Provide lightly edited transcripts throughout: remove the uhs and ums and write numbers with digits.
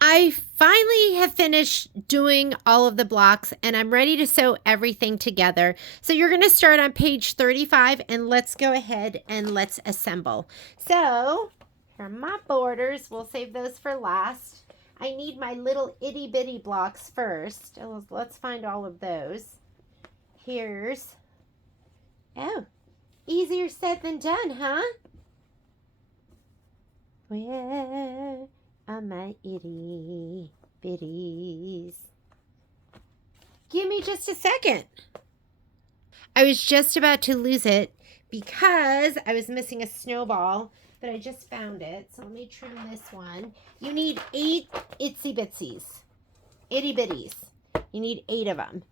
I finally have finished doing all of the blocks and I'm ready to sew everything together. So you're going to start on page 35 and let's go ahead and let's assemble. So here are my borders. We'll save those for last. I need my little itty bitty blocks first. Let's find all of those. Here's, oh, easier said than done, huh? Where are my itty bitties? Give me just a second. I was just about to lose it because I was missing a snowball, but I just found it. So let me trim this one. You need 8 itsy bitsies, itty bitties. You need 8 of them.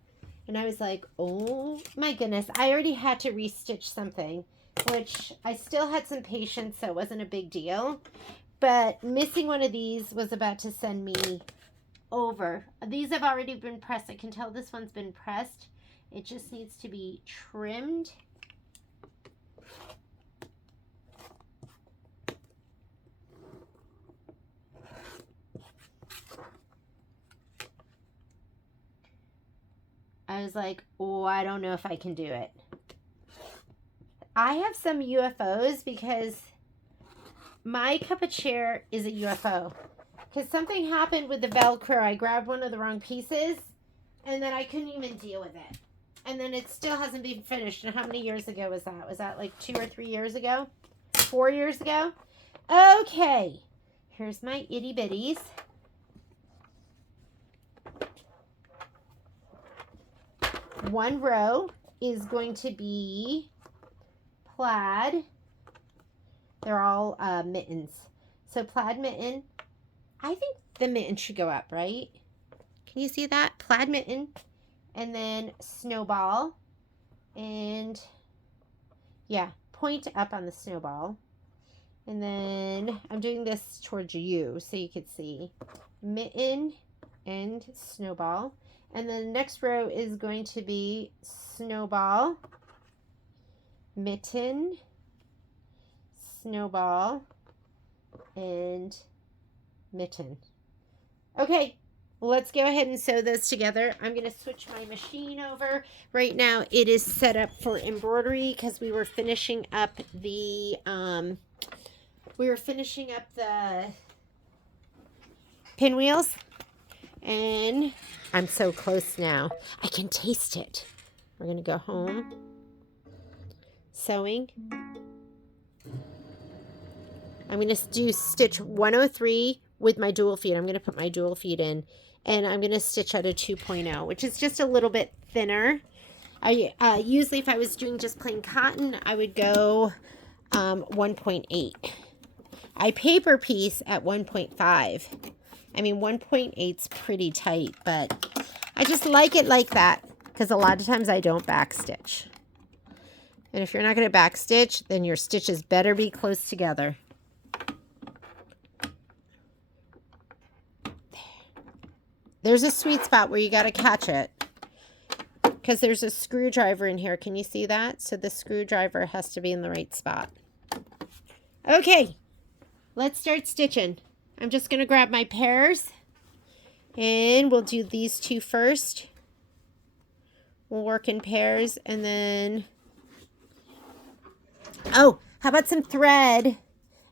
And I was like, oh my goodness. I already had to restitch something, which I still had some patience, so it wasn't a big deal. But missing one of these was about to send me over. These have already been pressed. I can tell this one's been pressed. It just needs to be trimmed. I was like, oh, I don't know if I can do it. I have some UFOs because my cup of chair is a UFO. Because something happened with the Velcro. I grabbed one of the wrong pieces and then I couldn't even deal with it. And then it still hasn't been finished. And how many years ago was that? Was that like 2 or 3 years ago? 4 years ago? Okay. Here's my itty bitties. One row is going to be plaid. They're all mittens. So plaid mitten. I think the mitten should go up, right? Can you see that? Plaid mitten. And then snowball. And yeah, point up on the snowball. And then I'm doing this towards you so you could see. Mitten and snowball. And then the next row is going to be snowball, mitten, snowball, and mitten. Okay, let's go ahead and sew those together. I'm going to switch my machine over. Right now it is set up for embroidery because we were finishing up the pinwheels. And I'm so close now. I can taste it. We're going to go home. Sewing. I'm going to do stitch 103 with my dual feet. I'm going to put my dual feet in. And I'm going to stitch out a 2.0, which is just a little bit thinner. I usually, if I was doing just plain cotton, I would go 1.8. I paper piece at 1.5. I mean, 1.8's pretty tight, but I just like it like that because a lot of times I don't backstitch. And if you're not going to backstitch, then your stitches better be close together. There's a sweet spot where you got to catch it because there's a screwdriver in here. Can you see that? So the screwdriver has to be in the right spot. Okay, let's start stitching. I'm just going to grab my pairs and we'll do these 2 first. We'll work in pairs and then, oh, how about some thread?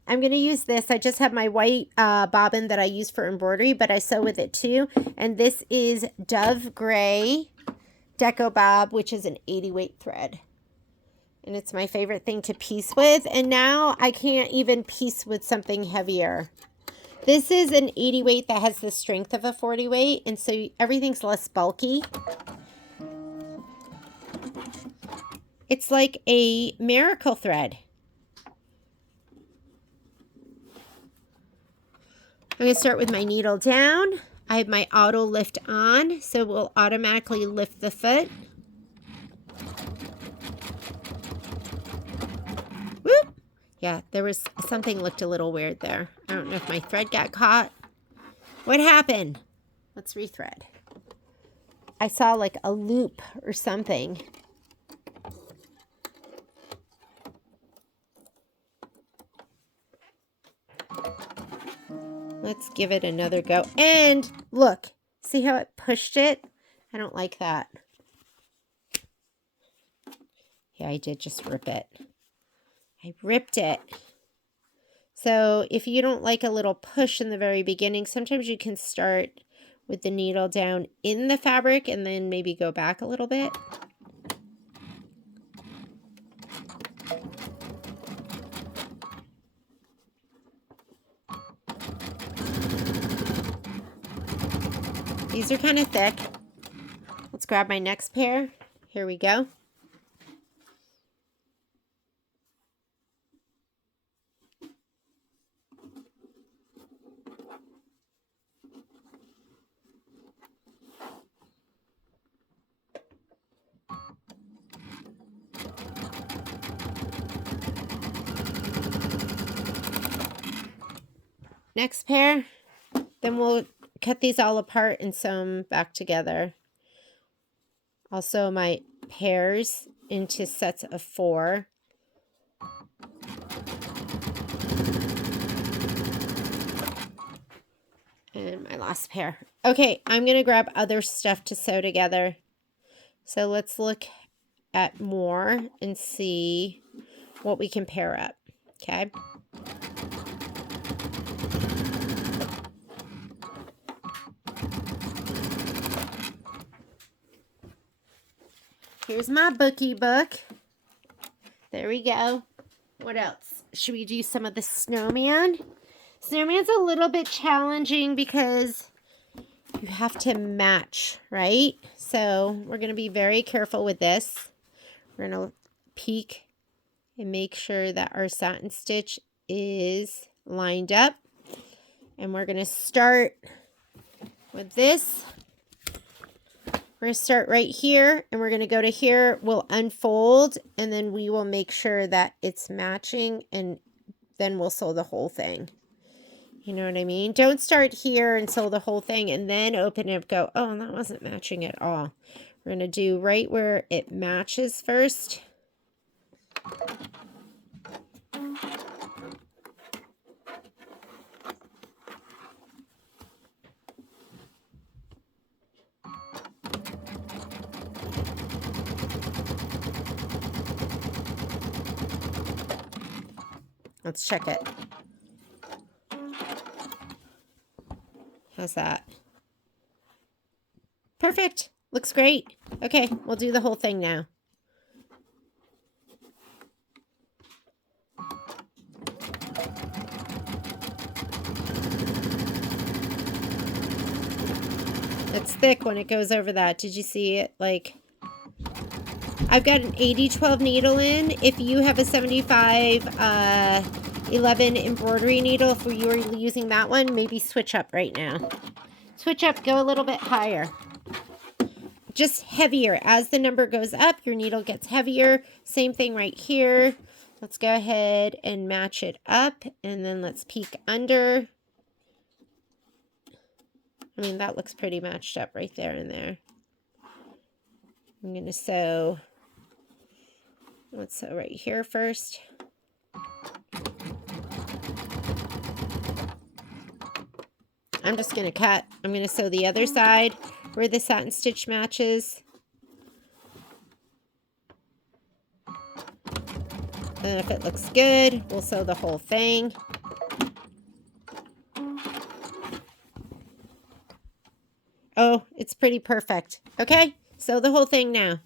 I'm going to use this. I just have my white bobbin that I use for embroidery, but I sew with it too. And this is Dove Gray Deco Bob, which is an 80 weight thread. And it's my favorite thing to piece with. And now I can't even piece with something heavier. This is an 80 weight that has the strength of a 40 weight, and so everything's less bulky. It's like a miracle thread. I'm going to start with my needle down. I have my auto lift on, so it will automatically lift the foot. Whoop! Yeah, there was something looked a little weird there. I don't know if my thread got caught. What happened? Let's rethread. I saw like a loop or something. Let's give it another go. And look, see how it pushed it? I don't like that. Yeah, I did just rip it. I ripped it. So if you don't like a little push in the very beginning, sometimes you can start with the needle down in the fabric and then maybe go back a little bit. These are kind of thick. Let's grab my next pair. Here we go. Next pair. Then we'll cut these all apart and sew them back together. I'll sew my pairs into sets of 4. And my last pair. Okay, I'm going to grab other stuff to sew together. So let's look at more and see what we can pair up. Okay. Here's my bookie book. There we go. What else? Should we do some of the snowman? Snowman's a little bit challenging because you have to match, right? So we're going to be very careful with this. We're going to peek and make sure that our satin stitch is lined up. And we're going to start with this. We're going to start right here and we're going to go to here. We'll unfold and then we will make sure that it's matching and then we'll sew the whole thing. You know what I mean? Don't start here and sew the whole thing and then open it and go, oh, that wasn't matching at all. We're going to do right where it matches first. Let's check it. How's that? Perfect. Looks great. Okay, we'll do the whole thing now. It's thick when it goes over that. Did you see it? Like, I've got an 80-12 needle in. If you have a 75-11 embroidery needle, if you were using that one, maybe switch up right now. Switch up, go a little bit higher. Just heavier. As the number goes up, your needle gets heavier. Same thing right here. Let's go ahead and match it up, and then let's peek under. I mean, that looks pretty matched up right there and there. I'm going to sew. Let's sew right here first. I'm just going to cut. I'm going to sew the other side where the satin stitch matches. And if it looks good, we'll sew the whole thing. Oh, it's pretty perfect. Okay, sew the whole thing now.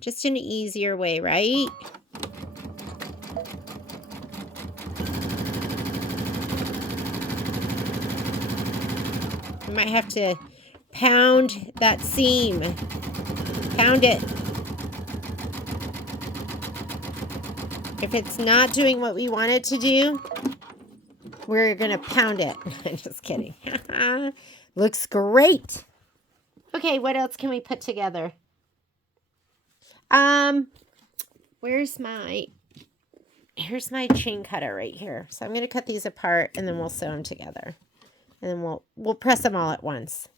Just an easier way, right? You might have to pound that seam. Pound it. If it's not doing what we want it to do, we're going to pound it. Just kidding. Looks great. Okay, what else can we put together? Here's my chain cutter right here. So I'm going to cut these apart and then we'll sew them together. And then we'll press them all at once.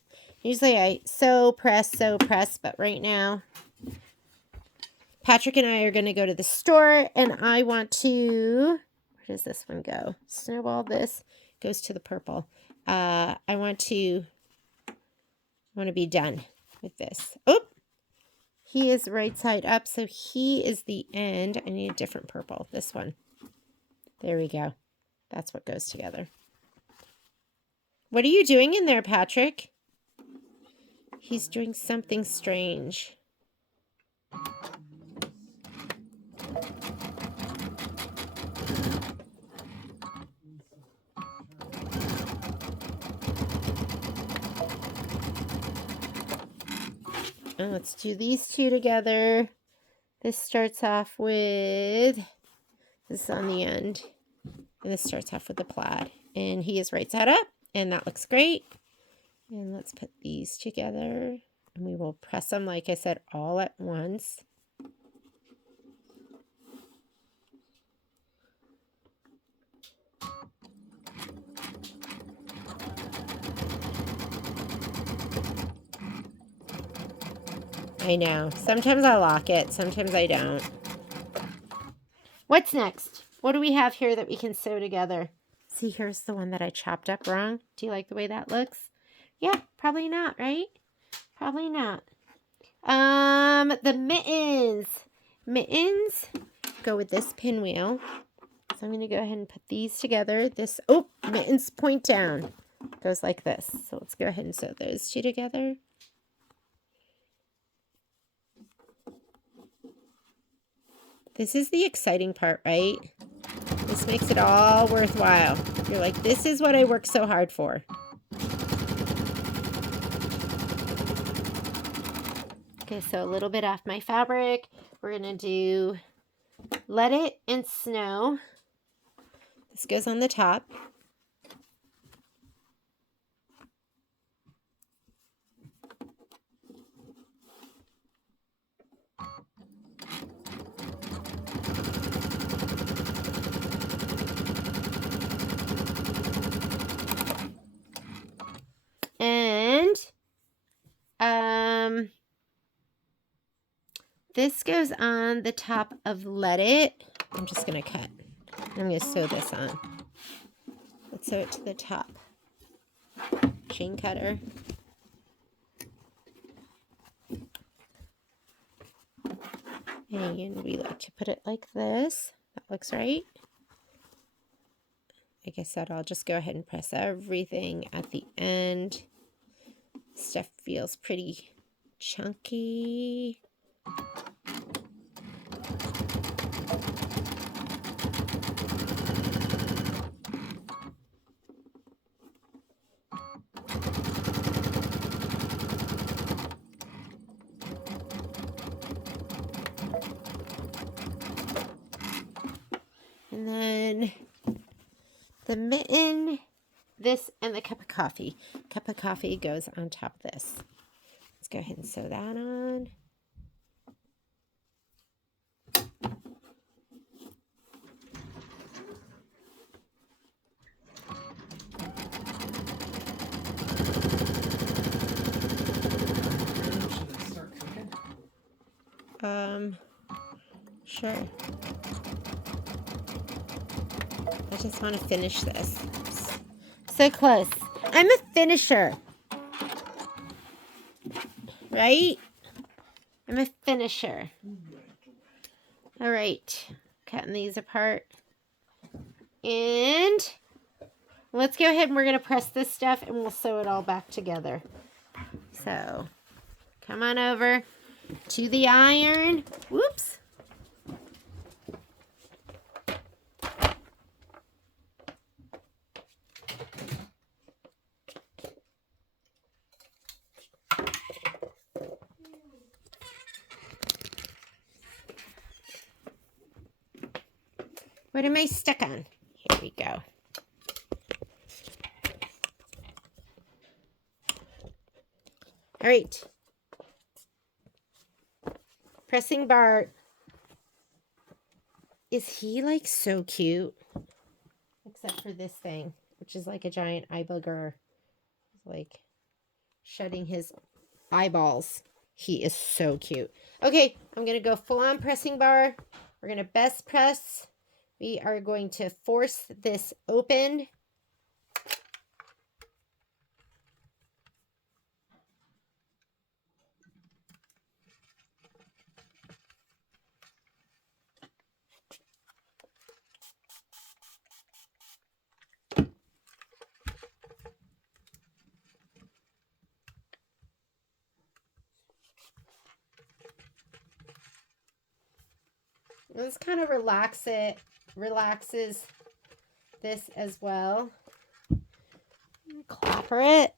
Usually I sew, press, but right now Patrick and I are going to go to the store and I want to, where does this one go? Snowball, this goes to the purple. I want to be done with this. Oh, he is right side up, so he is the end. I need a different purple. This one. There we go. That's what goes together. What are you doing in there, Patrick? He's doing something strange. And let's do these two together. This starts off with, this is on the end, and this starts off with the plaid. And he is right side up, and that looks great. And let's put these together, and we will press them, like I said, all at once. I know. Sometimes I lock it. Sometimes I don't. What's next? What do we have here that we can sew together? See, here's the one that I chopped up wrong. Do you like the way that looks? Yeah, probably not, right? Probably not. The mittens. Mittens go with this pinwheel. So I'm going to go ahead and put these together. This, oh, mittens point down. Goes like this. So let's go ahead and sew those two together. This is the exciting part, right? This makes it all worthwhile. You're like, this is what I worked so hard for. Okay, so a little bit off my fabric. We're going to do Let It and Snow. This goes on the top. And this goes on the top of Let It. I'm just going to cut. I'm going to sew this on. Let's sew it to the top. Chain cutter. And we like to put it like this. That looks right. Like I said, I'll just go ahead and press everything at the end. Stuff feels pretty chunky. And then the mitten, this, and the cup of coffee. Cup of coffee goes on top of this. Let's go ahead and sew that on. Sure. I just want to finish this. So close. I'm a finisher. Right? I'm a finisher. All right. Cutting these apart. And let's go ahead and we're going to press this stuff and we'll sew it all back together. So come on over to the iron. Whoops. What am I stuck on? Here we go. All right. Pressing bar. Is he like so cute? Except for this thing, which is like a giant eye booger. Like shutting his eyeballs. He is so cute. Okay, I'm going to go full on pressing bar. We're going to best press. We are going to force this open. This kind of relaxes this as well. Clapper it.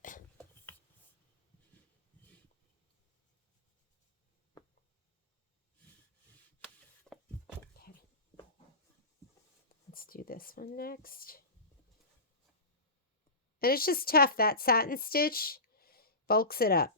Okay. Let's do this one next. And it's just tough. That satin stitch bulks it up.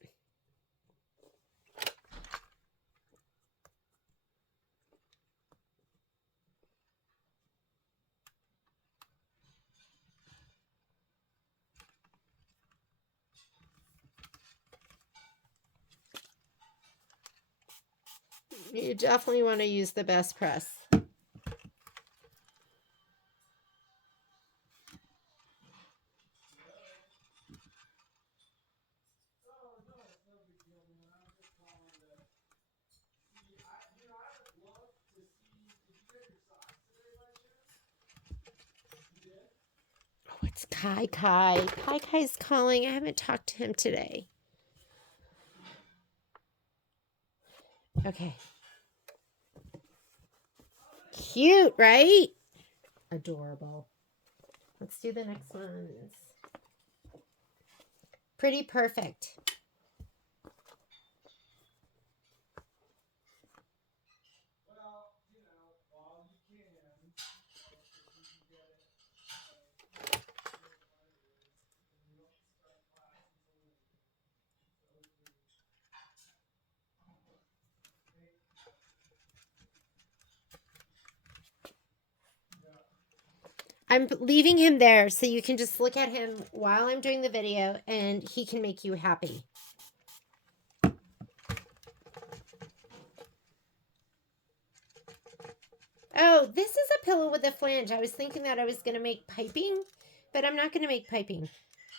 You definitely want to use the best press. Oh, it's Kai Kai. Kai Kai's calling. I haven't talked to him today. Okay. Cute, right? Adorable. Let's do the next ones. Pretty perfect. I'm leaving him there so you can just look at him while I'm doing the video and he can make you happy. Oh, this is a pillow with a flange. I was thinking that I was going to make piping, but I'm not going to make piping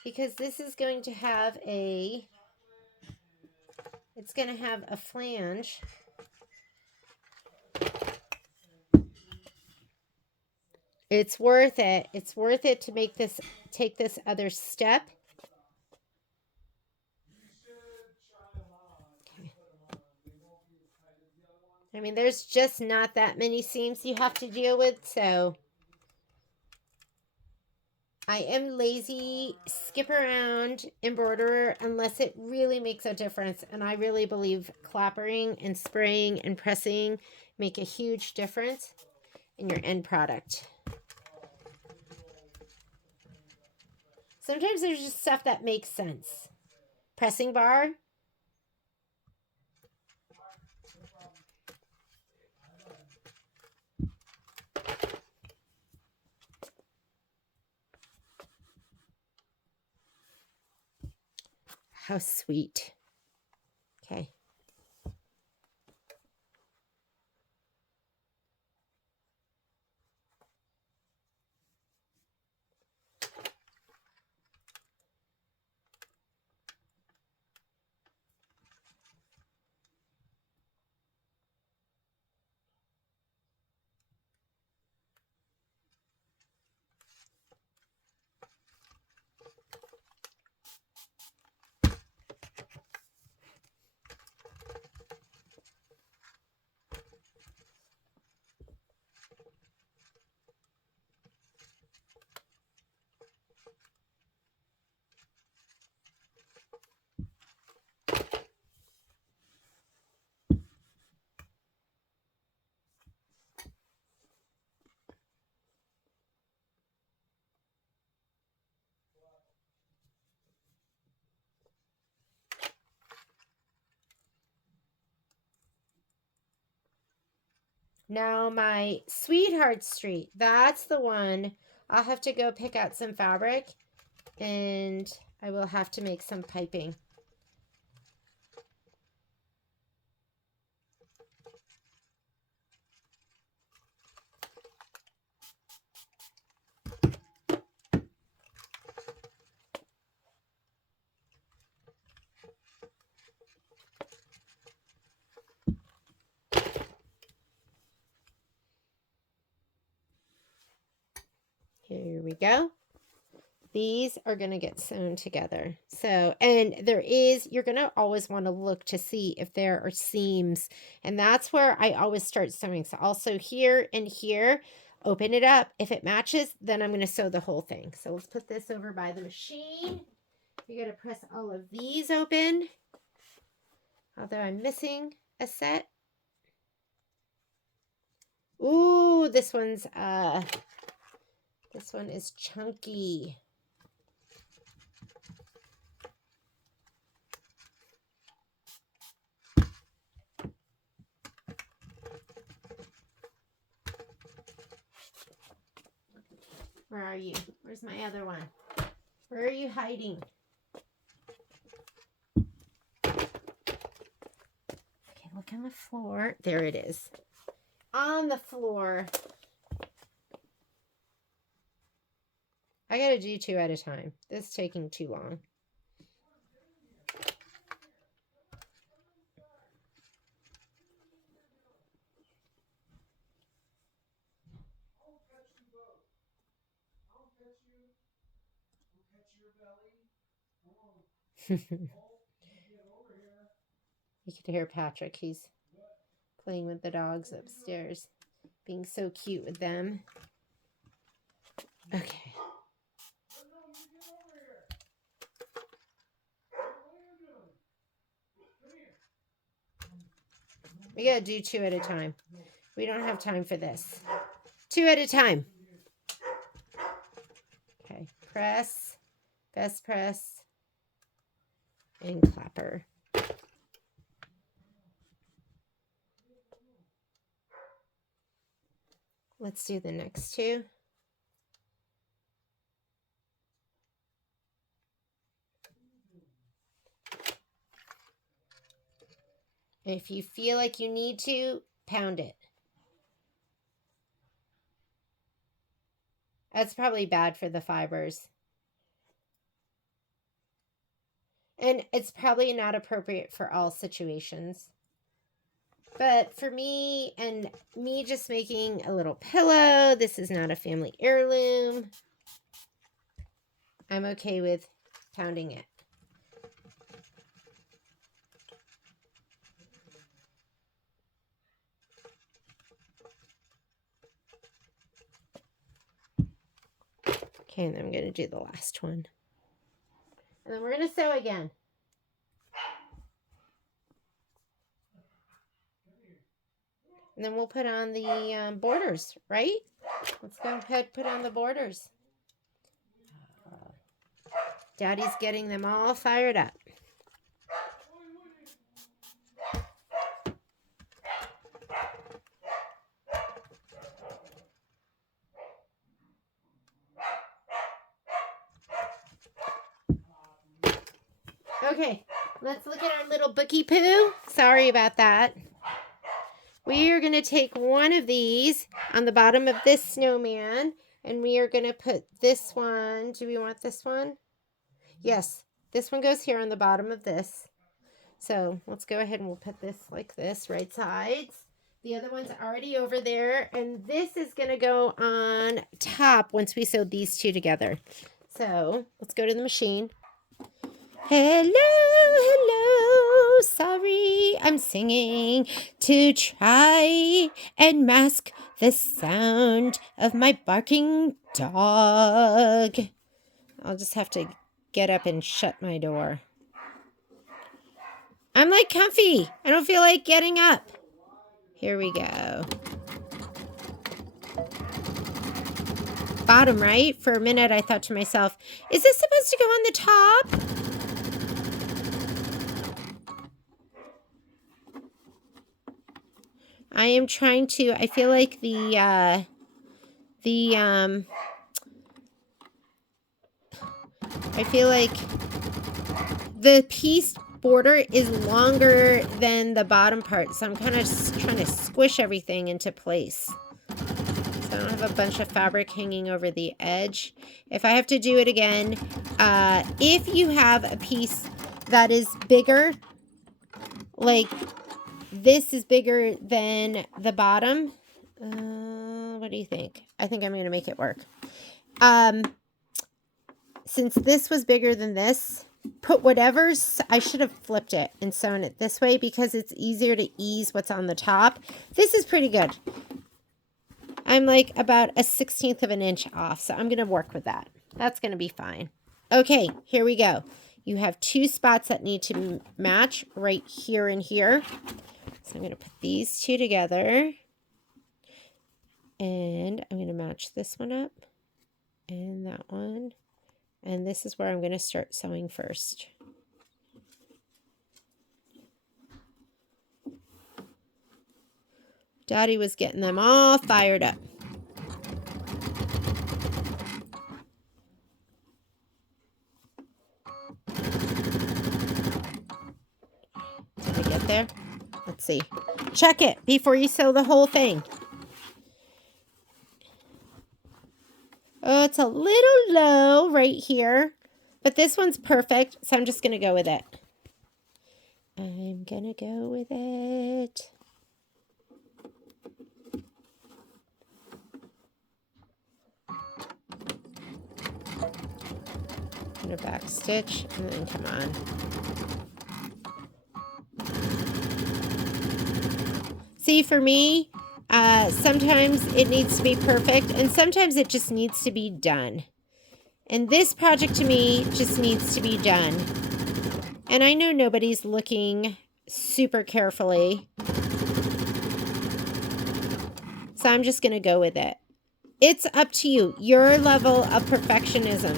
because this is going to have a, it's going to have a flange. It's worth it. It's worth it to make this, take this other step. Okay. I mean, there's just not that many seams you have to deal with, so I am lazy, skip around, embroiderer, unless it really makes a difference. And I really believe clappering and spraying and pressing make a huge difference in your end product. Sometimes there's just stuff that makes sense. Pressing bar. How sweet. Okay. Now my Sweetheart Street, that's the one. I'll have to go pick out some fabric and I will have to make some piping. Here we go. these are going to get sewn together. So, and you're going to always want to look to see if there are seams. And that's where I always start sewing. So also here and here, open it up. If it matches, then I'm going to sew the whole thing. So let's put this over by the machine. You got to press all of these open. Although I'm missing a set. Ooh, this one is chunky. Where are you? Where's my other one? Where are you hiding? Okay, look on the floor. There it is. On the floor. I gotta do 2 at a time. This is taking too long. You can hear Patrick. He's playing with the dogs upstairs, being so cute with them. Okay. We gotta do 2 at a time. We don't have time for this. 2 at a time. Okay. Press, best press, and clapper. Let's do the next 2. If you feel like you need to, pound it. That's probably bad for the fibers. And it's probably not appropriate for all situations. But for me, and me just making a little pillow, this is not a family heirloom. I'm okay with pounding it. Okay, and then I'm going to do the last one. And then we're going to sew again. And then we'll put on the borders, right? Let's go ahead and put on the borders. Daddy's getting them all fired up. Okay, let's look at our little bookie poo. Sorry about that. We are going to take one of these on the bottom of this snowman, and we are going to put this one. Do we want this one? Yes, this one goes here on the bottom of this. So let's go ahead and we'll put this like this, right sides. The other one's already over there, and this is going to go on top once we sew these 2 together. So let's go to the machine. Hello, hello, sorry, I'm singing to try and mask the sound of my barking dog. I'll just have to get up and shut my door. I'm like comfy. I don't feel like getting up. Here we go. Bottom, right? For a minute, I thought to myself, is this supposed to go on the top? I am trying to, I feel like I feel like the piece border is longer than the bottom part, so I'm kind of trying to squish everything into place. So I don't have a bunch of fabric hanging over the edge. If I have to do it again, if you have a piece that is bigger, like this is bigger than the bottom, what do you think? I think I'm going to make it work. since this was bigger than this, put whatever's, I should have flipped it and sewn it this way because it's easier to ease what's on the top. This is pretty good. I'm like about a 1/16 of an inch off, so I'm going to work with that. That's going to be fine. Okay, here we go. You have 2 spots that need to match right here and here. So I'm going to put these 2 together. And I'm going to match this one up and that one. And this is where I'm going to start sewing first. Daddy was getting them all fired up. Did I get there? Let's see. Check it before you sew the whole thing. Oh, it's a little low right here, but this one's perfect, so I'm just going to go with it. I'm going to go with it. I'm going to back stitch and then come on. See, for me, sometimes it needs to be perfect and sometimes it just needs to be done. And this project to me just needs to be done. And I know nobody's looking super carefully, so I'm just going to go with it. It's up to you, your level of perfectionism.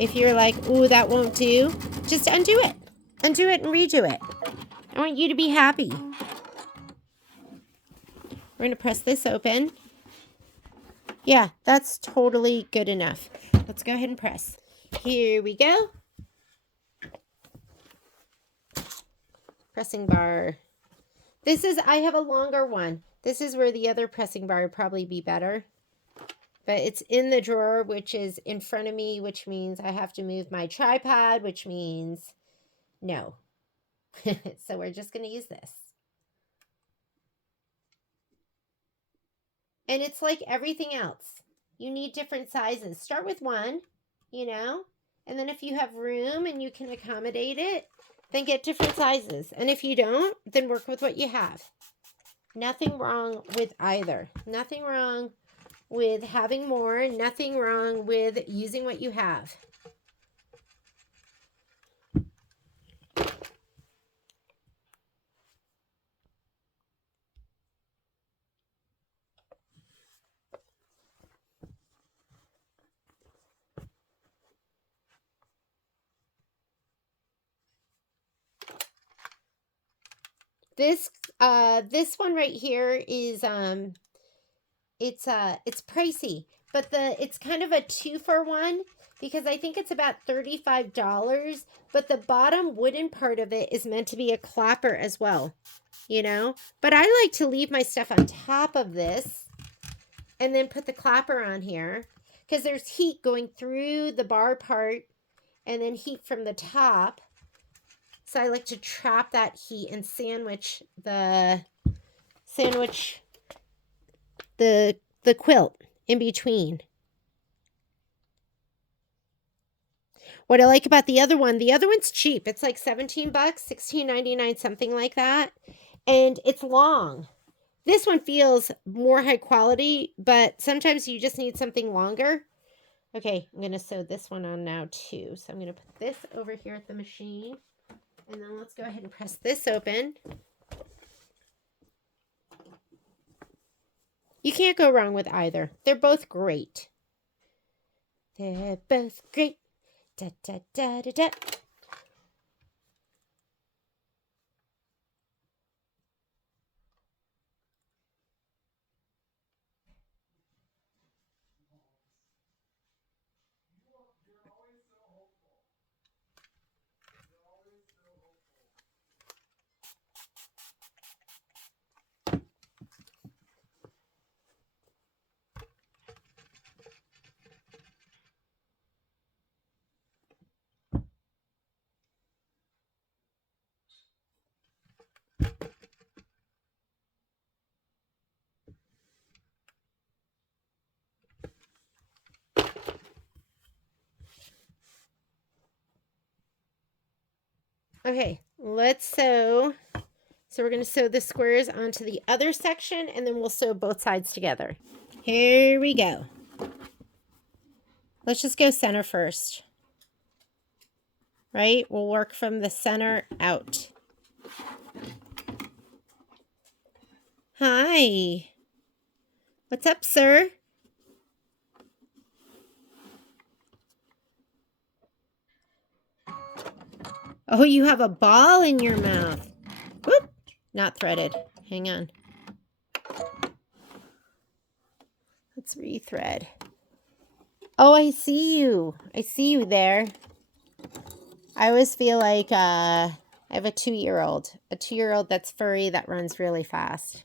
If you're like, ooh, that won't do, just undo it. Undo it and redo it. I want you to be happy. We're going to press this open. Yeah, that's totally good enough. Let's go ahead and press. Here we go. Pressing bar. This is, I have a longer one. This is where the other pressing bar would probably be better. But it's in the drawer, which is in front of me, which means I have to move my tripod, which means no. So we're just going to use this. And it's like everything else. You need different sizes. Start with one, you know, and then if you have room and you can accommodate it, then get different sizes. And if you don't, then work with what you have. Nothing wrong with either. Nothing wrong with having more. Nothing wrong with using what you have. This one right here is it's pricey, but it's kind of a 2-for-1 because I think it's about $35, but the bottom wooden part of it is meant to be a clapper as well, you know? But I like to leave my stuff on top of this and then put the clapper on here because there's heat going through the bar part and then heat from the top. So I like to trap that heat and sandwich the quilt in between. What I like about the other one's cheap. It's like $17, $16.99, something like that. And it's long. This one feels more high quality, but sometimes you just need something longer. Okay, I'm going to sew this one on now too. So I'm going to put this over here at the machine. And then let's go ahead and press this open. You can't go wrong with either. They're both great. They're both great. Da, da, da, da, da. Okay, let's sew. So we're going to sew the squares onto the other section, and then we'll sew both sides together. Here we go. Let's just go center first. Right? We'll work from the center out. Hi. What's up, sir? Oh, you have a ball in your mouth. Whoop. Not threaded. Hang on. Let's rethread. Oh, I see you. I see you there. I always feel like I have a 2-year-old. A 2-year-old that's furry that runs really fast.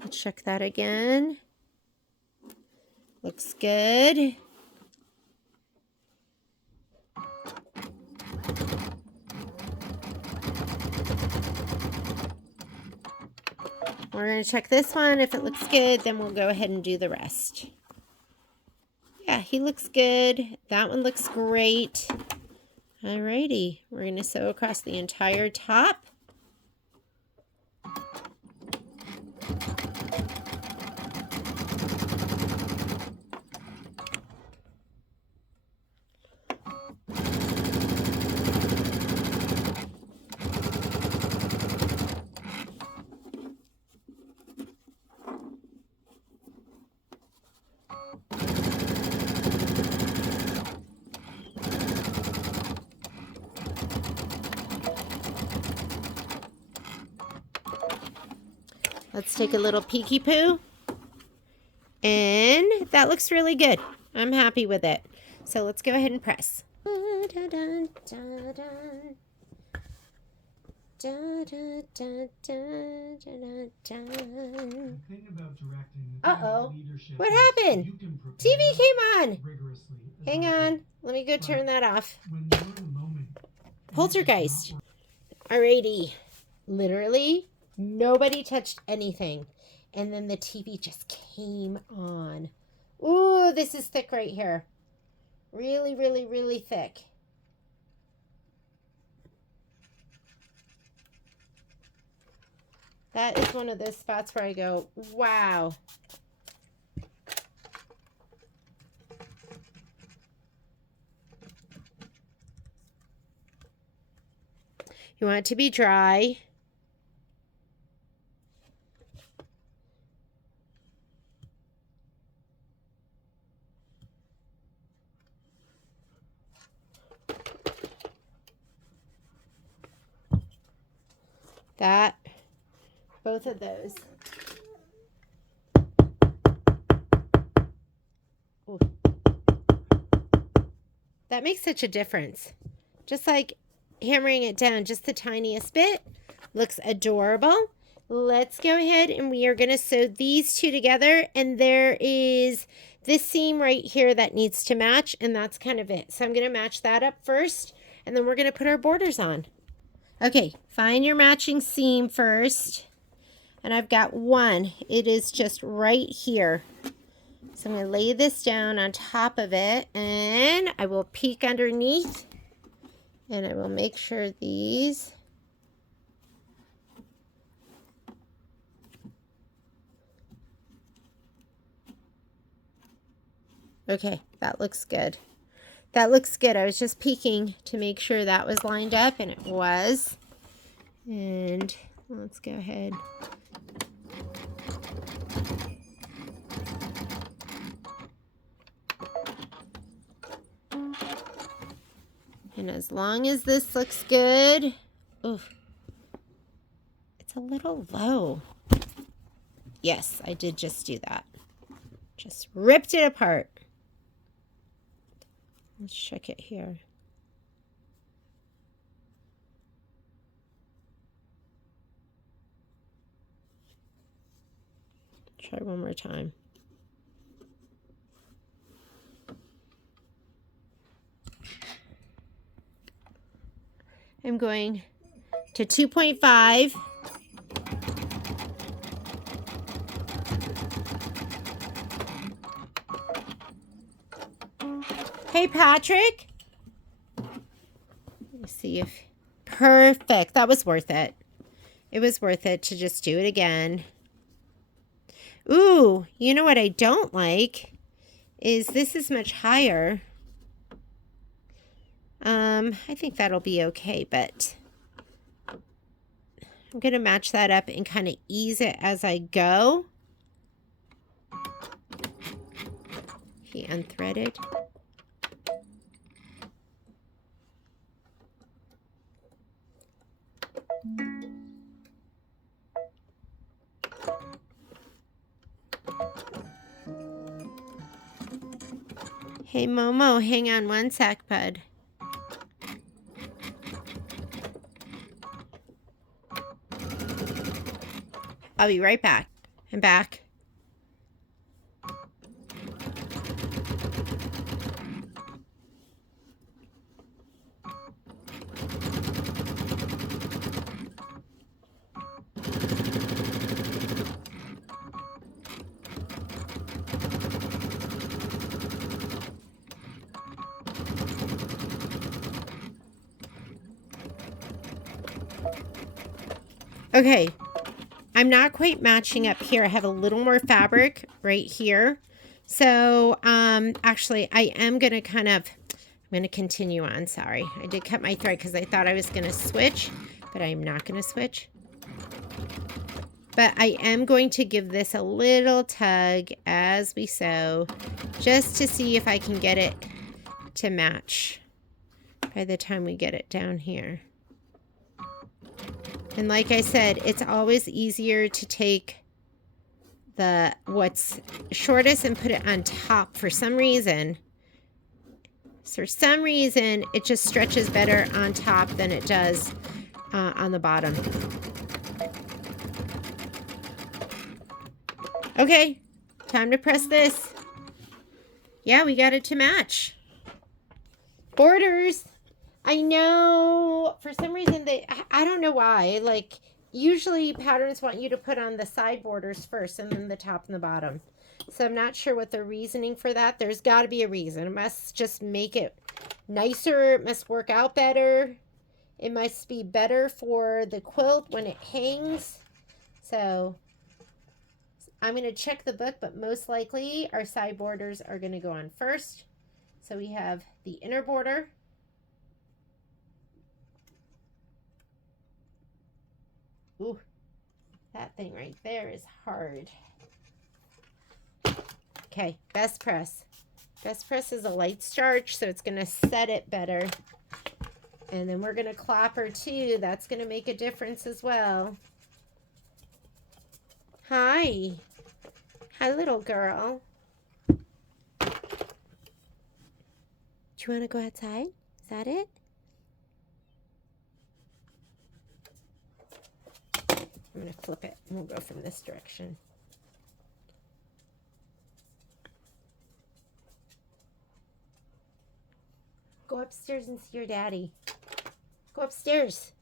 Let's check that again. Looks good. We're going to check this one. If it looks good, then we'll go ahead and do the rest. Yeah, he looks good. That one looks great. Alrighty, we're going to sew across the entire top. Let's take a little peeky poo. And that looks really good. I'm happy with it. So let's go ahead and press. Uh-oh. What happened? TV came on. Hang on. Let me go turn that off. Poltergeist. Alrighty. Literally, nobody touched anything. And then the TV just came on. Ooh, this is thick right here. Really, really, really thick. That is one of those spots where I go, wow. You want it to be dry. That, both of those. Ooh. That makes such a difference. Just like hammering it down just the tiniest bit. Looks adorable. Let's go ahead and we are going to sew these two together. And there is this seam right here that needs to match. And that's kind of it. So I'm going to match that up first. And then we're going to put our borders on. Okay, find your matching seam first. And I've got one. It is just right here. So I'm going to lay this down on top of it. And I will peek underneath. And I will make sure these okay, that looks good. That looks good. I was just peeking to make sure that was lined up, and it was. And let's go ahead. And as long as this looks good, oof, it's a little low. Yes, I did just do that. Just ripped it apart. Let's check it here. Try one more time. I'm going to 2.5. Hey, Patrick. Let me see if... Perfect. That was worth it. It was worth it to just do it again. Ooh, you know what I don't like is this is much higher. I think that'll be okay, but I'm going to match that up and kind of ease it as I go. He unthreaded. Hey, Momo, hang on one sec, bud. I'll be right back. I'm back. Okay, I'm not quite matching up here. I have a little more fabric right here. So, actually, I am going to I'm going to continue on. Sorry, I did cut my thread because I thought I was going to switch, but I'm not going to switch. But I am going to give this a little tug as we sew, just to see if I can get it to match by the time we get it down here. And like I said, it's always easier to take what's shortest and put it on top for some reason. For some reason, it just stretches better on top than it does on the bottom. Okay, time to press this. Yeah, we got it to match. Borders. I know for some reason I don't know why, like usually patterns want you to put on the side borders first and then the top and the bottom. So I'm not sure what the reasoning for that. There's got to be a reason. It must just make it nicer. It must work out better. It must be better for the quilt when it hangs. So I'm going to check the book, but most likely our side borders are going to go on first. So we have the inner border. Ooh, that thing right there is hard. Okay, best press. Best press is a light starch, so it's going to set it better. And then we're going to clapper too. That's going to make a difference as well. Hi. Hi, little girl. Do you want to go outside? Is that it? I'm going to flip it and we'll go from this direction. Go upstairs and see your daddy. Go upstairs.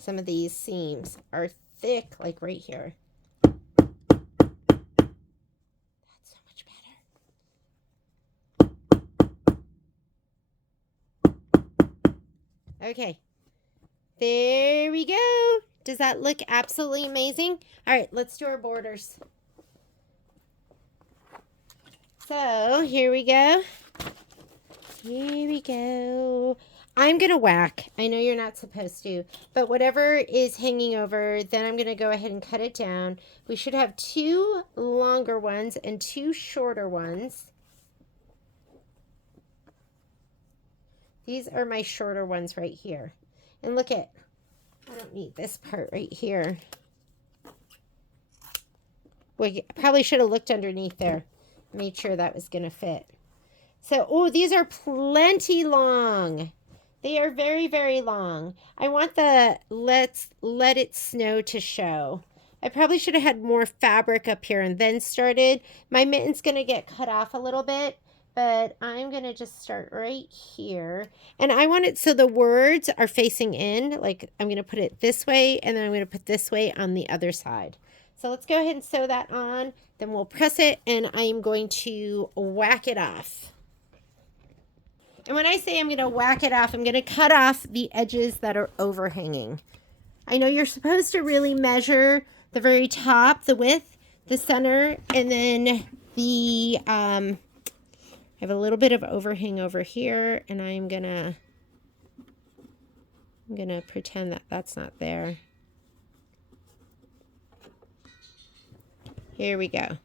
Some of these seams are thick, like right here. That's so much better. Okay. There we go. Does that look absolutely amazing? All right, let's do our borders. So here we go. Here we go. I'm going to whack. I know you're not supposed to, but whatever is hanging over, then I'm going to go ahead and cut it down. We should have 2 longer ones and 2 shorter ones. These are my shorter ones right here. And look at, I don't need this part right here. We probably should have looked underneath there. Made sure that was going to fit. So, oh, these are plenty long. They are very, very long. I want the let's let it snow to show. I probably should have had more fabric up here and then started. My mitten's going to get cut off a little bit, but I'm going to just start right here. And I want it so the words are facing in. Like I'm going to put it this way, and then I'm going to put this way on the other side. So let's go ahead and sew that on. Then we'll press it, and I'm going to whack it off. And when I say I'm going to whack it off, I'm going to cut off the edges that are overhanging. I know you're supposed to really measure the very top, the width, the center, and then the, I have a little bit of overhang over here, and I'm going to pretend that that's not there. Here we go.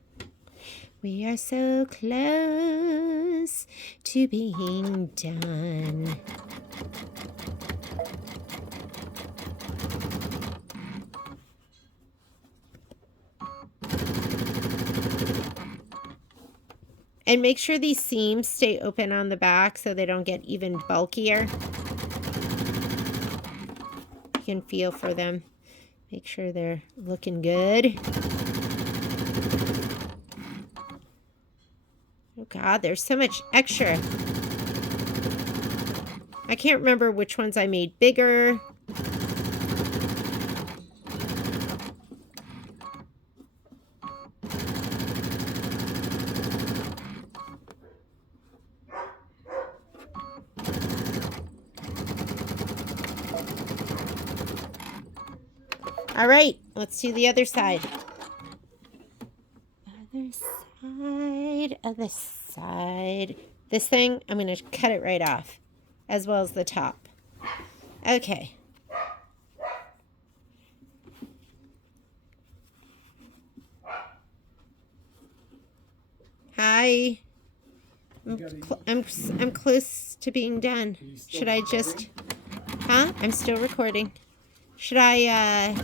We are so close to being done. And make sure these seams stay open on the back so they don't get even bulkier. You can feel for them. Make sure they're looking good. Oh God, there's so much extra. I can't remember which ones I made bigger. All right, let's do the other side. Other side. This thing, I'm going to cut it right off, as well as the top. Okay. Hi. I'm close to being done. Should I just... Huh? I'm still recording. Should I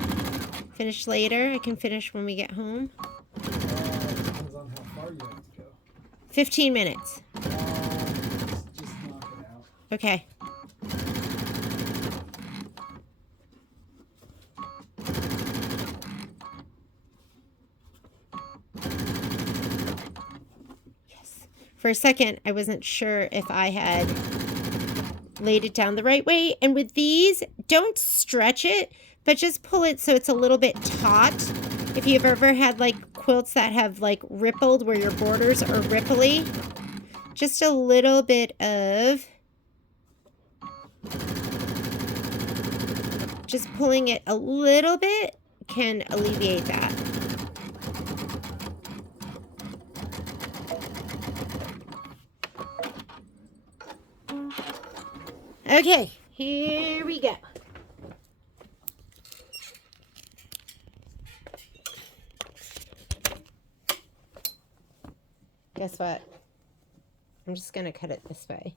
finish later? I can finish when we get home. Depends on how far you have to go. 15 minutes. Just knock it out. Okay. Yes. For a second, I wasn't sure if I had laid it down the right way. And with these, don't stretch it, but just pull it so it's a little bit taut. If you've ever had like quilts that have like rippled where your borders are ripply, just a little bit of just pulling it a little bit can alleviate that. Okay, here we go. Guess what? I'm just going to cut it this way,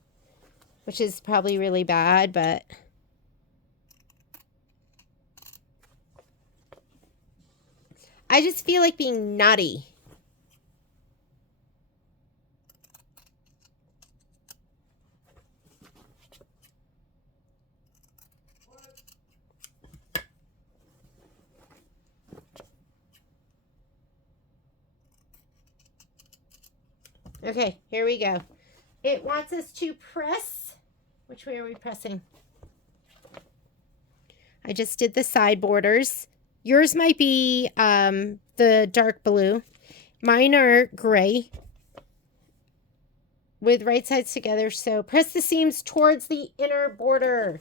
which is probably really bad, but I just feel like being naughty. Okay, here we go. It wants us to press. Which way are we pressing? I just did the side borders. Yours might be the dark blue. Mine are gray with right sides together. So press the seams towards the inner border.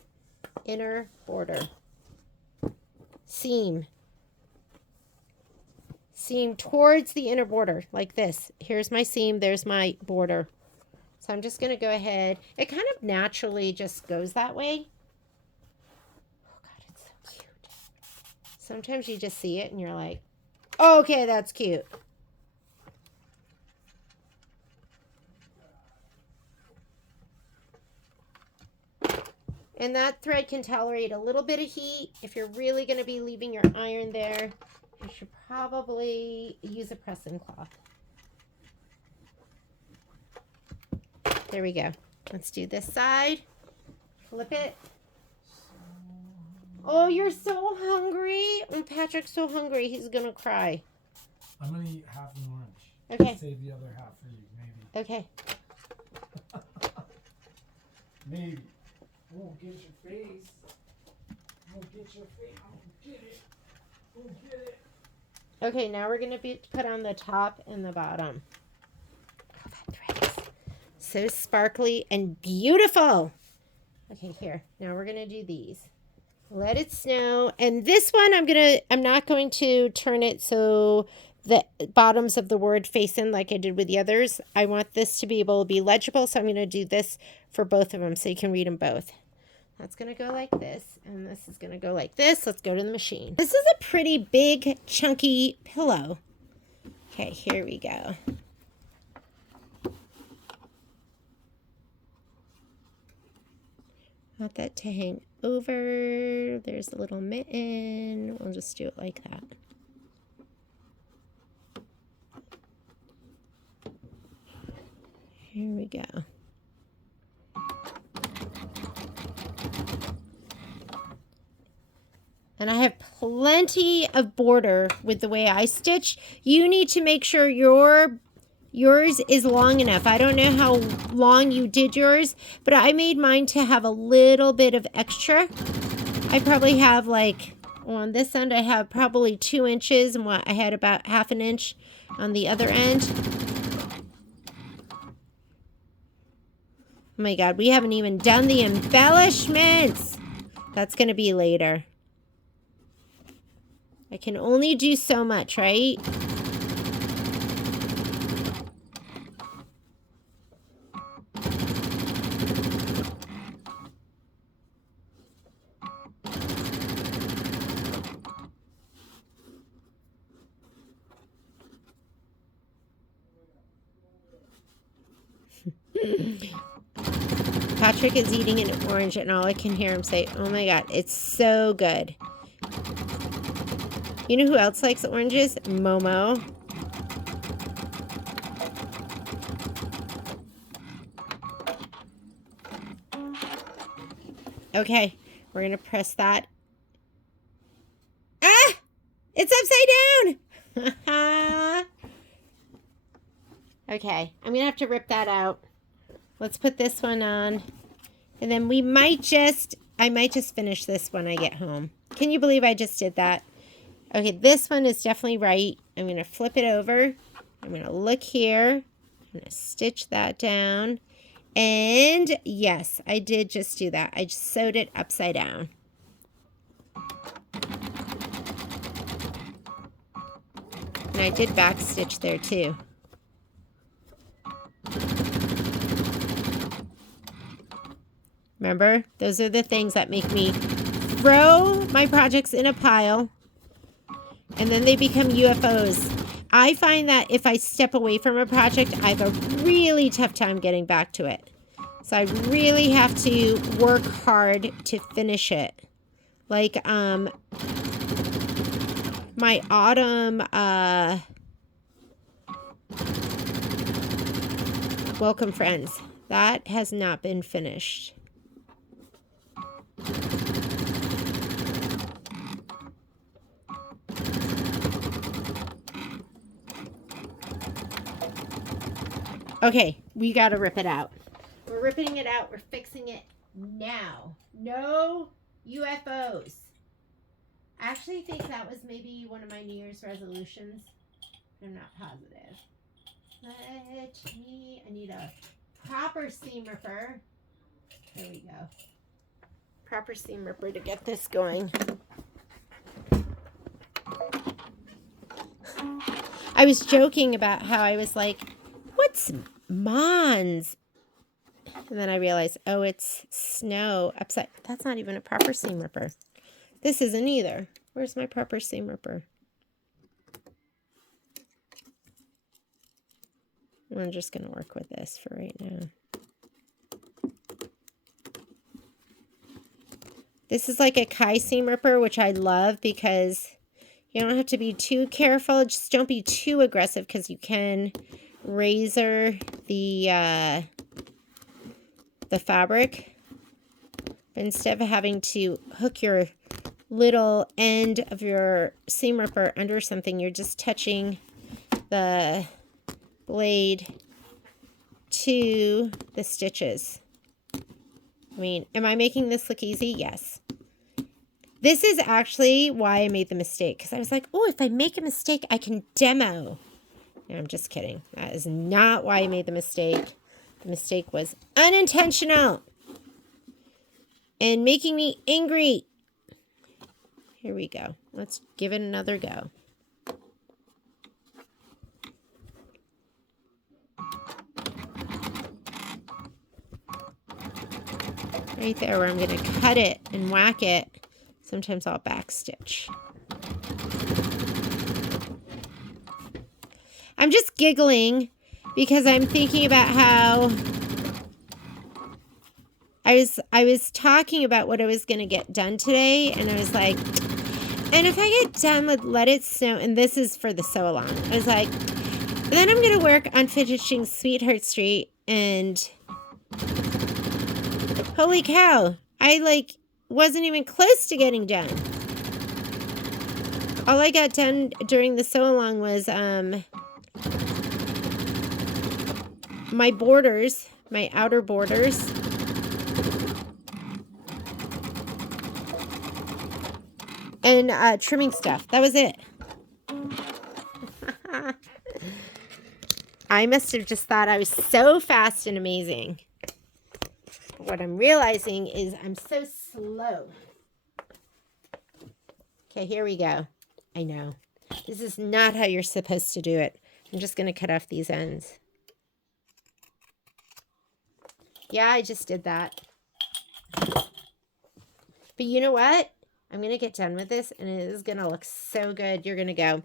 Inner border. Seam. Seam towards the inner border like this. Here's my seam, there's my border. So I'm just going to go ahead. It kind of naturally just goes that way. Oh God, it's so cute. Sometimes you just see it and you're like, okay, that's cute. And that thread can tolerate a little bit of heat if you're really going to be leaving your iron there. You should probably use a pressing cloth. There we go. Let's do this side. Flip it. Oh, you're so hungry. Oh, Patrick's so hungry. He's going to cry. I'm going to eat half an orange. Okay. Save the other half for you, maybe. Okay. Maybe. Won't get your face. Won't get your face. I'll get it. Won't get it. Okay, now we're going to put on the top and the bottom. Oh, that thread is so sparkly and beautiful. Okay, here. Now we're going to do these. Let it snow. And this one, I'm not going to turn it so the bottoms of the word face in like I did with the others. I want this to be able to be legible, so I'm going to do this for both of them so you can read them both. That's going to go like this, and this is going to go like this. Let's go to the machine. This is a pretty big, chunky pillow. Okay, here we go. Want that to hang over. There's a little mitten. We'll just do it like that. Here we go. And I have plenty of border with the way I stitch. You need to make sure yours is long enough. I don't know how long you did yours, but I made mine to have a little bit of extra. I probably have like, on this end, I have probably 2 inches, and I had about ½ an inch on the other end. Oh my God, we haven't even done the embellishments. That's going to be later. I can only do so much, right? Patrick is eating an orange, and all I can hear him say, oh my God, it's so good. You know who else likes oranges? Momo. Okay, we're going to press that. Ah! It's upside down! Okay, I'm going to have to rip that out. Let's put this one on. And then I might just finish this when I get home. Can you believe I just did that? Okay, this one is definitely right. I'm going to flip it over. I'm going to look here. I'm going to stitch that down. And yes, I did just do that. I just sewed it upside down. And I did back stitch there too. Remember, those are the things that make me throw my projects in a pile, and then they become UFOs. I find that if I step away from a project, I have a really tough time getting back to it. So I really have to work hard to finish it. Like my autumn welcome friends. That has not been finished. Okay, we got to rip it out. We're ripping it out. We're fixing it now. No UFOs. I actually think that was maybe one of my New Year's resolutions. I'm not positive. I need a proper seam ripper. There we go. Proper seam ripper to get this going. I was joking about how I was like, what's Mons? And then I realized, oh, it's snow upside. That's not even a proper seam ripper. This isn't either. Where's my proper seam ripper? I'm just going to work with this for right now. This is like a Kai seam ripper, which I love because You don't have to be too careful. Just don't be too aggressive because you can razor the fabric. But instead of having to hook your little end of your seam ripper under something, you're just touching the blade to the stitches. I mean, am I making this look easy? Yes. This is actually why I made the mistake, because I was like, oh, if I make a mistake, I can demo. No, I'm just kidding. That is not why I made the mistake. The mistake was unintentional and making me angry. Here we go. Let's give it another go. Right there where I'm going to cut it and whack it. Sometimes I'll backstitch. I'm just giggling because I'm thinking about how I was talking about what I was going to get done today, and I was like, and if I get done with Let It Snow, and this is for the sew along, I was like, then I'm going to work on finishing Sweetheart Street, and holy cow, I wasn't even close to getting done. All I got done during the sew along was my borders, my outer borders. And trimming stuff. That was it. I must have just thought I was so fast and amazing. What I'm realizing is I'm so slow. Okay, here we go. I know. This is not how you're supposed to do it. I'm just going to cut off these ends. Yeah, I just did that. But you know what? I'm going to get done with this, and it is going to look so good. You're going to go,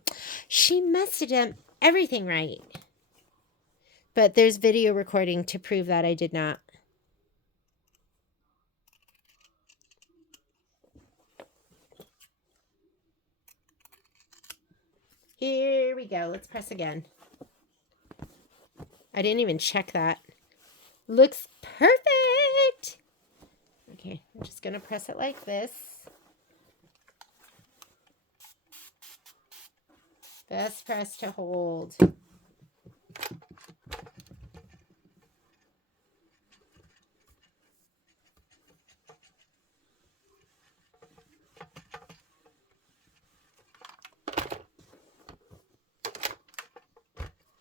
she must have done everything right. But there's video recording to prove that I did not. Here we go. Let's press again. I didn't even check that. Looks perfect. Okay, I'm just going to press it like this. Best press to hold.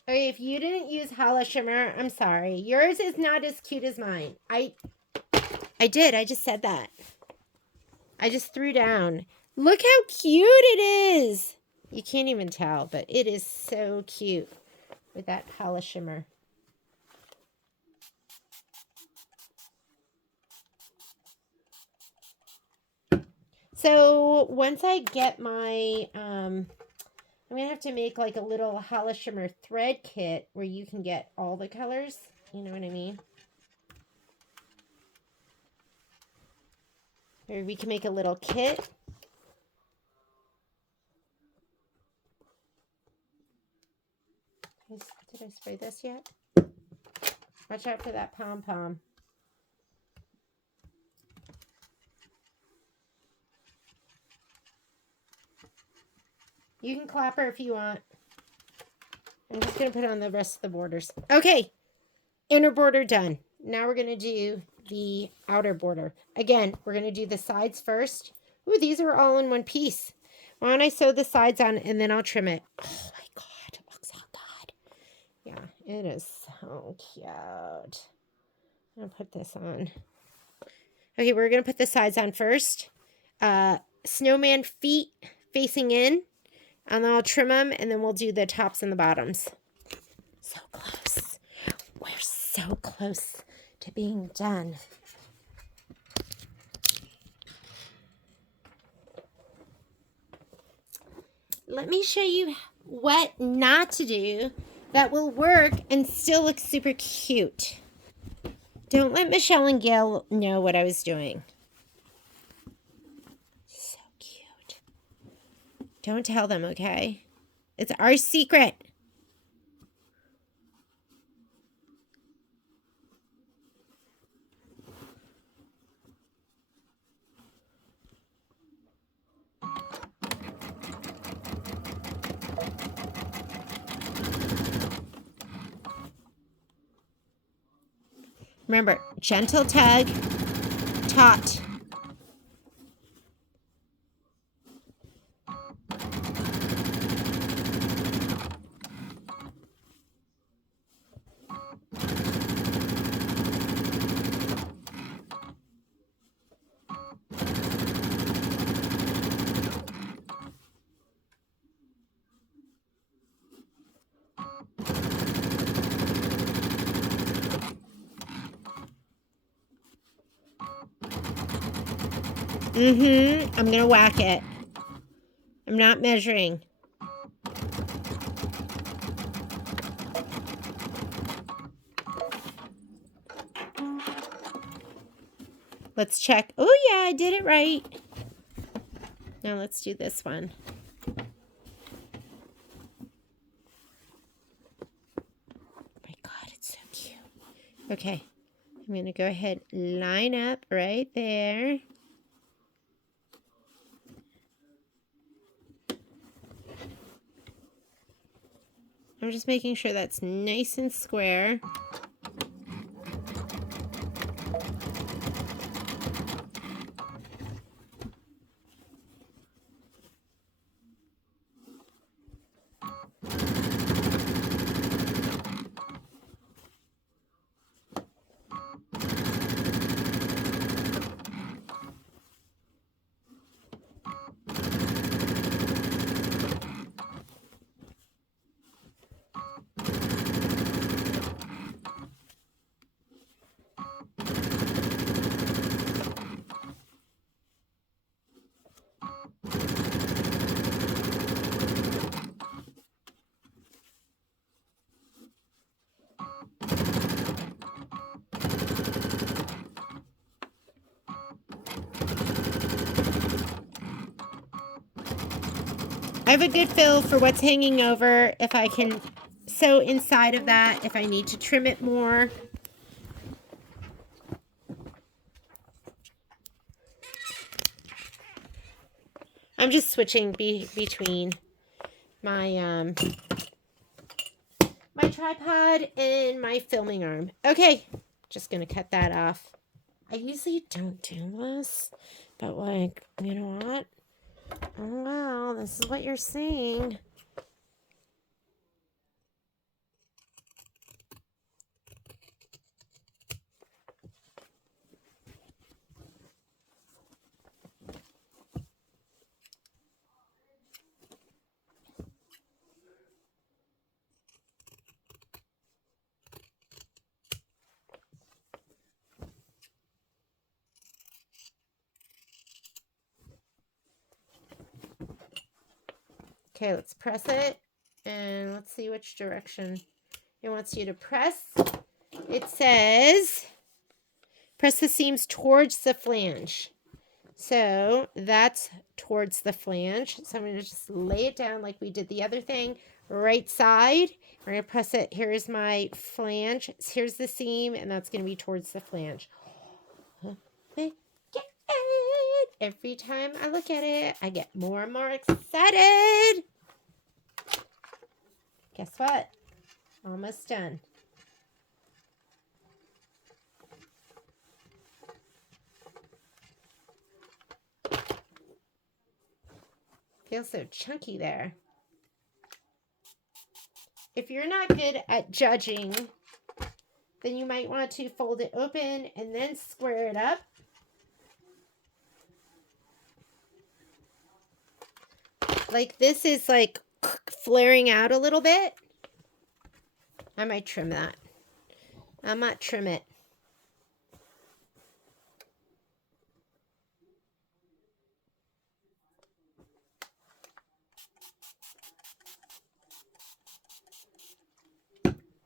Okay, if you didn't use Hala Shimmer, I'm sorry. Yours is not as cute as mine. I did. I just said that. I just threw down. Look how cute it is. You can't even tell, but it is so cute with that Hala Shimmer. So once I get my, I'm going to have to make like a little Hala Shimmer thread kit where you can get all the colors. You know what I mean? Or we can make a little kit. Did I spray this yet? Watch out for that pom-pom. You can clap her if you want. I'm just going to put on the rest of the borders. Okay. Inner border done. Now we're going to do the outer border. Again, we're going to do the sides first. Ooh, these are all in one piece. Why don't I sew the sides on and then I'll trim it. Oh my God, it looks so good. Yeah, it is so cute. I'm going to put this on. Okay, we're going to put the sides on first. Snowman feet facing in. And then I'll trim them, and then we'll do the tops and the bottoms. So close. We're so close to being done. Let me show you what not to do that will work and still look super cute. Don't let Michelle and Gail know what I was doing. So cute. Don't tell them, okay? It's our secret. Remember, gentle tug, taut. I'm gonna whack it. I'm not measuring. Let's check. Oh yeah, I did it right. Now let's do this one. My God, it's so cute. Okay, I'm gonna go ahead, line up right there. I'm just making sure that's nice and square. I have a good feel for what's hanging over, if I can sew inside of that, if I need to trim it more. I'm just switching between my my tripod and my filming arm. Okay, just gonna cut that off. I usually don't do this, but like, you know what? Oh well, this is what you're seeing. Okay, let's press it and let's see which direction it wants you to press. It says press the seams towards the flange. So that's towards the flange. So I'm going to just lay it down like we did the other thing. Right side. We're going to press it. Here's my flange. Here's the seam, and that's going to be towards the flange. Every time I look at it, I get more and more excited. Guess what? Almost done. Feels so chunky there. If you're not good at judging, then you might want to fold it open and then square it up. Like this is like flaring out a little bit. I might trim that. I might trim it.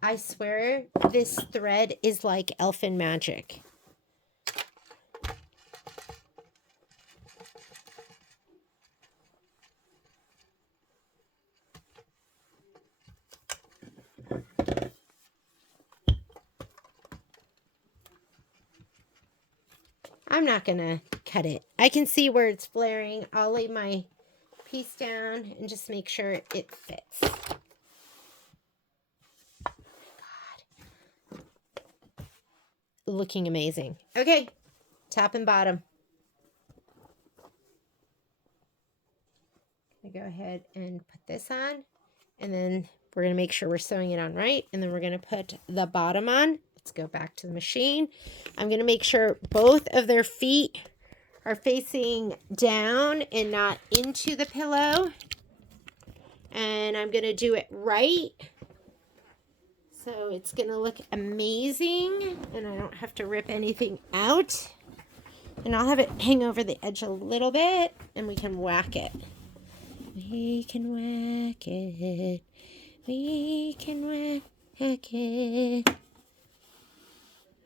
I swear this thread is like elfin magic. I'm not going to cut it. I can see where it's flaring. I'll lay my piece down and just make sure it fits. God. Looking amazing. Okay, top and bottom. I go ahead and put this on, and then we're going to make sure we're sewing it on right, and then we're going to put the bottom on. Let's go back to the machine. I'm going to make sure both of their feet are facing down and not into the pillow. And I'm going to do it right. So it's going to look amazing, and I don't have to rip anything out. And I'll have it hang over the edge a little bit, and we can whack it. We can whack it. We can whack it.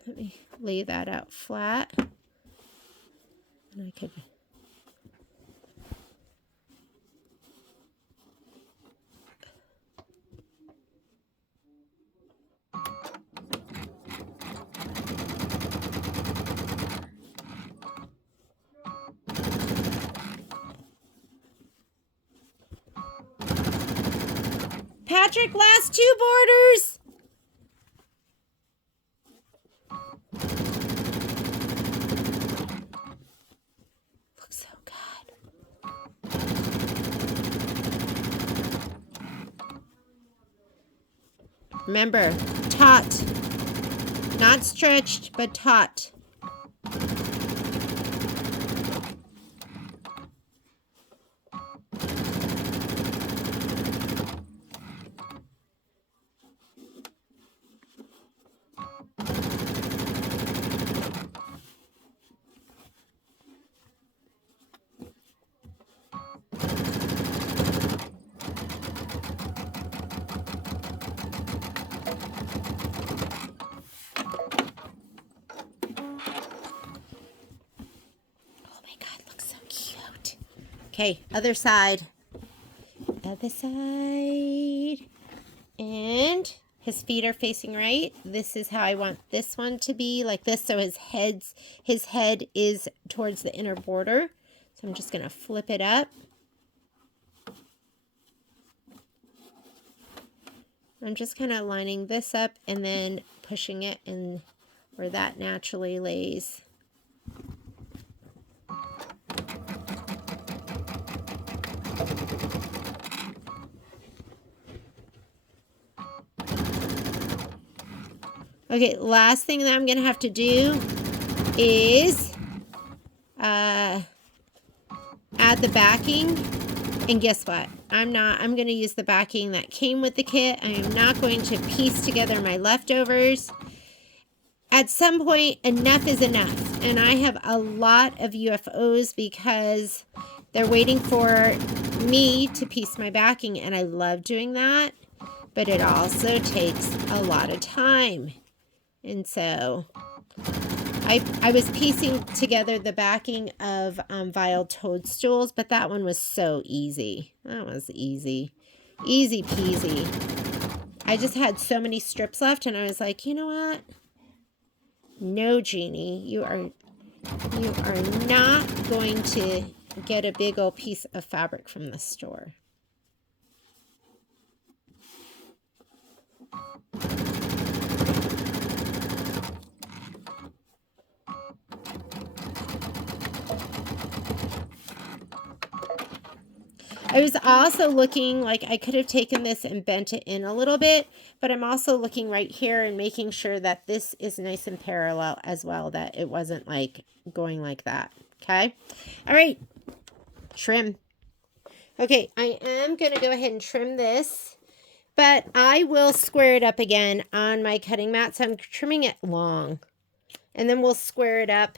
Let me lay that out flat. And I could... Patrick, last two borders. Looks so good. Remember, taut. Not stretched, but taut. Okay, other side. Other side. And his feet are facing right. This is how I want this one to be, like this. So his head is towards the inner border. So I'm just going to flip it up. I'm just kind of lining this up and then pushing it in where that naturally lays. Okay, last thing that I'm going to have to do is add the backing. And guess what? I'm going to use the backing that came with the kit. I am not going to piece together my leftovers. At some point, enough is enough. And I have a lot of UFOs because they're waiting for me to piece my backing. And I love doing that. But it also takes a lot of time. And so I was piecing together the backing of Vile Toadstools, but that one was so easy. That was easy. Easy peasy. I just had so many strips left, and I was like, you know what? No, Jeannie, you are not going to get a big old piece of fabric from the store. I was also looking, like I could have taken this and bent it in a little bit, but I'm also looking right here and making sure that this is nice and parallel as well, that it wasn't like going like that. Okay. All right. Trim. Okay. I am going to go ahead and trim this, but I will square it up again on my cutting mat. So I'm trimming it long, and then we'll square it up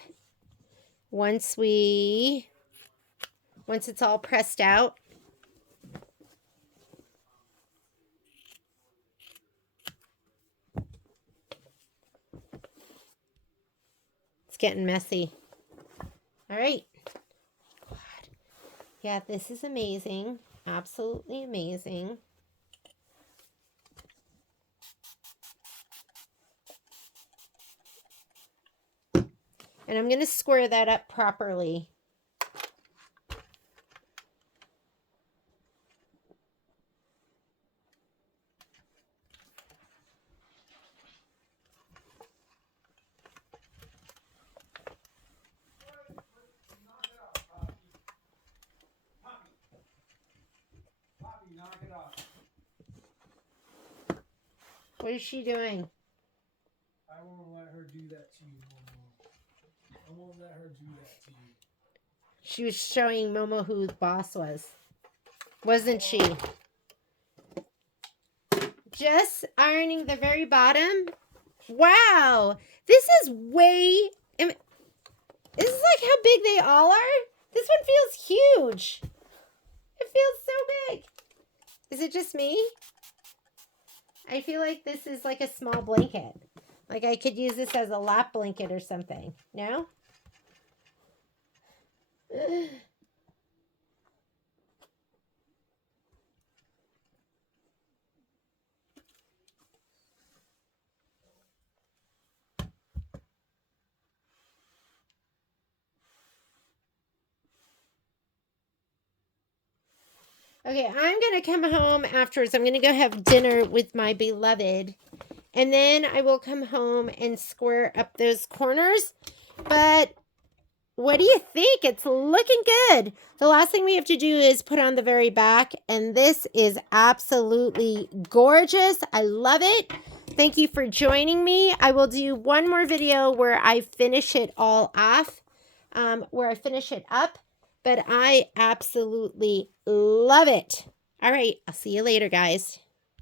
once it's all pressed out. It's getting messy. All right. God. Yeah, this is amazing. Absolutely amazing. And I'm going to square that up properly. Knock it off. What is she doing? I won't let her do that to you, Momo. I won't let her do that to you. She was showing Momo who the boss was. Wasn't she? Just ironing the very bottom. Wow. This is way... This is like how big they all are. This one feels huge. It feels so big. Is it just me? I feel like this is like a small blanket. Like I could use this as a lap blanket or something. No? Okay, I'm going to come home afterwards. I'm going to go have dinner with my beloved. And then I will come home and square up those corners. But what do you think? It's looking good. The last thing we have to do is put on the very back. And this is absolutely gorgeous. I love it. Thank you for joining me. I will do one more video where I finish it all off. Where I finish it up. But I absolutely love it. All right. I'll see you later, guys.